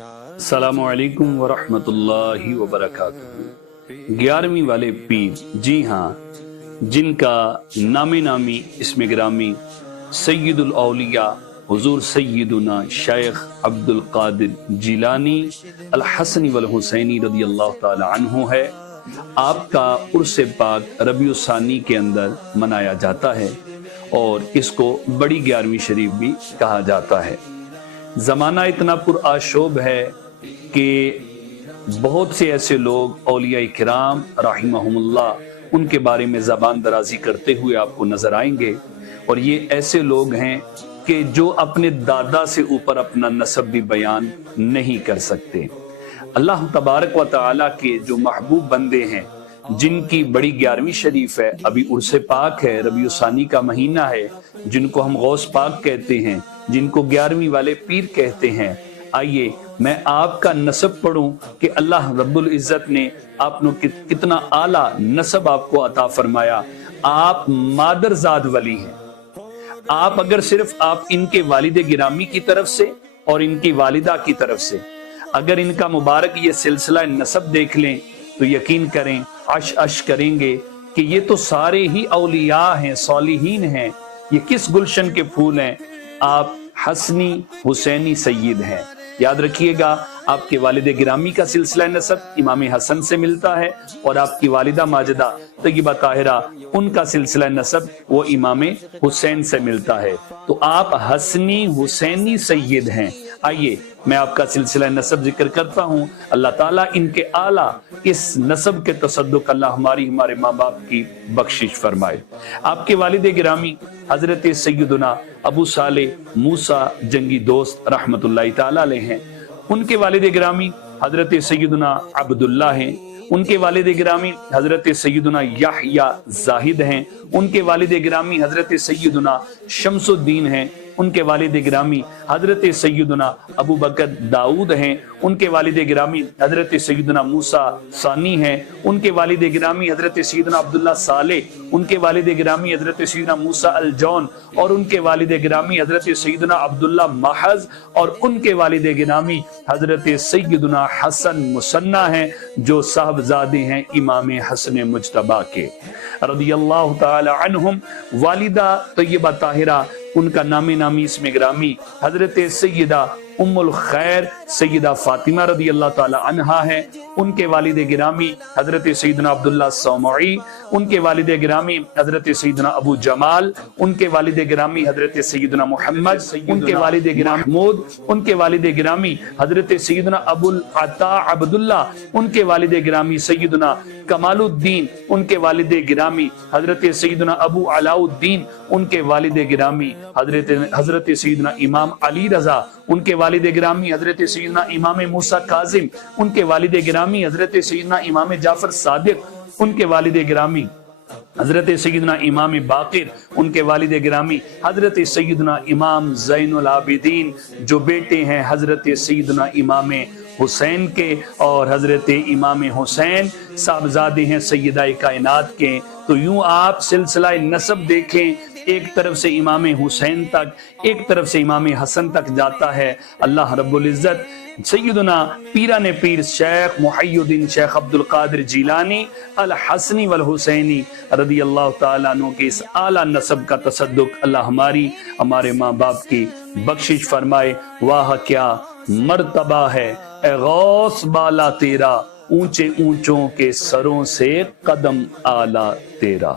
السلام علیکم ورحمۃ اللہ وبرکاتہ۔ 11ویں والے پیر، جی ہاں، جن کا نامی اسم گرامی سید الاولیاء حضور سیدنا شیخ عبد القادر جیلانی الحسنی والحسینی رضی اللہ تعالی عنہ ہے، آپ کا عرس پاک ربیع الثانی کے اندر منایا جاتا ہے اور اس کو بڑی 11ویں شریف بھی کہا جاتا ہے۔ زمانہ اتنا پرآشوب ہے کہ بہت سے ایسے لوگ اولیاء کرام رحمہم اللہ ان کے بارے میں زبان درازی کرتے ہوئے آپ کو نظر آئیں گے، اور یہ ایسے لوگ ہیں کہ جو اپنے دادا سے اوپر اپنا نسب بھی بیان نہیں کر سکتے۔ اللہ تبارک و تعالیٰ کے جو محبوب بندے ہیں، جن کی بڑی 11ویں شریف ہے، ابھی عرس پاک ہے، ربیع الثانی کا مہینہ ہے، جن کو ہم غوث پاک کہتے ہیں، جن کو 11ویں والے پیر کہتے ہیں، آئیے میں آپ کا نسب پڑھوں کہ اللہ رب العزت نے آپ نے کتنا اعلیٰ نسب آپ کو عطا فرمایا۔ آپ مادرزاد ولی ہیں۔ آپ اگر صرف آپ ان کے والد گرامی کی طرف سے اور ان کی والدہ کی طرف سے اگر ان کا مبارک یہ سلسلہ نسب دیکھ لیں تو یقین کریں، عش کریں گے کہ یہ تو سارے ہی اولیاء ہیں، صالحین ہیں، یہ کس گلشن کے پھول ہیں۔ آپ حسنی حسینی سید ہیں۔ یاد رکھیے گا، آپ کے والد گرامی کا سلسلہ نسب امام حسن سے ملتا ہے، اور آپ کی والدہ ماجدہ طیبہ طاہرہ ان کا سلسلہ نسب وہ امام حسین سے ملتا ہے۔ تو آپ حسنی حسینی سید ہیں۔ آئیے میں آپ کا سلسلہ نسب ذکر کرتا ہوں۔ اللہ تعالیٰ ان کے اعلیٰ اس نسب کے تصدق اللہ ہمارے ماں باپ کی بخشش فرمائے۔ آپ کے والد گرامی حضرت سیدنا ابو صالح موسیٰ جنگی دوست رحمت اللہ تعالیٰ علیہ ہیں۔ ان کے والد گرامی حضرت سیدنا عبداللہ ہیں۔ ان کے والد گرامی حضرت سیدنا یحییٰ زاہد ہیں۔ ان کے والد گرامی حضرت سیدنا شمس الدین ہیں۔ ان کے والد گرامی حضرت سیدنا ابو بکر داؤد ہیں۔ ان کے والد گرامی حضرت سیدنا موسیٰ ثانی ہیں۔ ان کے والد گرامی حضرت سیدنا عبداللہ صالح۔ ان کے والد گرامی حضرت سیدنا موسیٰ الجون، اور ان کے والد گرامی حضرت سیدنا عبداللہ محض، اور ان کے والد گرامی حضرت سیدنا حسن مثنی ہیں، جو صاحبزادے ہیں امام حسن مجتبیٰ کے رضی اللہ تعالی عنہم۔ والدہ طیبہ طاہرہ ان کا نامی اسم گرامی حضرت سیدہ ام الخیر سیدہ فاطمہ رضی اللہ تعالی عنہا ہے۔ ان کے والد گرامی حضرت سیدنا عبداللہ صومعی۔ ان کے والد گرامی حضرت سیدنا ابو جمال۔ ان کے والد گرامی حضرت سیدنا محمد۔ ان کے والد گرامی محمود۔ ان کے والد گرامی حضرت سیدنا ابو العطاء عبداللہ۔ ان کے والد گرامی سیدنا کمال الدین۔ ان کے والد گرامی حضرت سیدنا ابو علاء الدین۔ ان کے والد گرامی حضرت سیدنا امام علی رضا۔ ان کے والد گرامی حضرت سیدنا امام موسیٰ کاظم۔ ان کے والد گرامی حضرت سیدنا امام جعفر صادق۔ ان کے والد گرامی حضرت سیدنا امام باقر۔ ان کے والد گرامی حضرت سیدنا امام زین العابدین، جو بیٹے ہیں حضرت سیدنا امام حسین کے، اور حضرت امام حسین صاحبزادے ہیں سیدہ کائنات کے۔ تو یوں آپ سلسلہ نسب دیکھیں، ایک طرف سے امام حسین تک، ایک طرف سے امام حسن تک جاتا ہے۔ اللہ رب العزت سیدنا پیران پیر شیخ محی الدین شیخ عبد القادر جیلانی الحسنی والحسینی رضی اللہ تعالیٰ عنہ کے اس اعلیٰ نسب کا تصدق اللہ ہمارے ماں باپ کی بخشش فرمائے۔ واہ کیا مرتبہ ہے اے غوث بالا تیرا، اونچے اونچوں کے سروں سے قدم اعلیٰ تیرا۔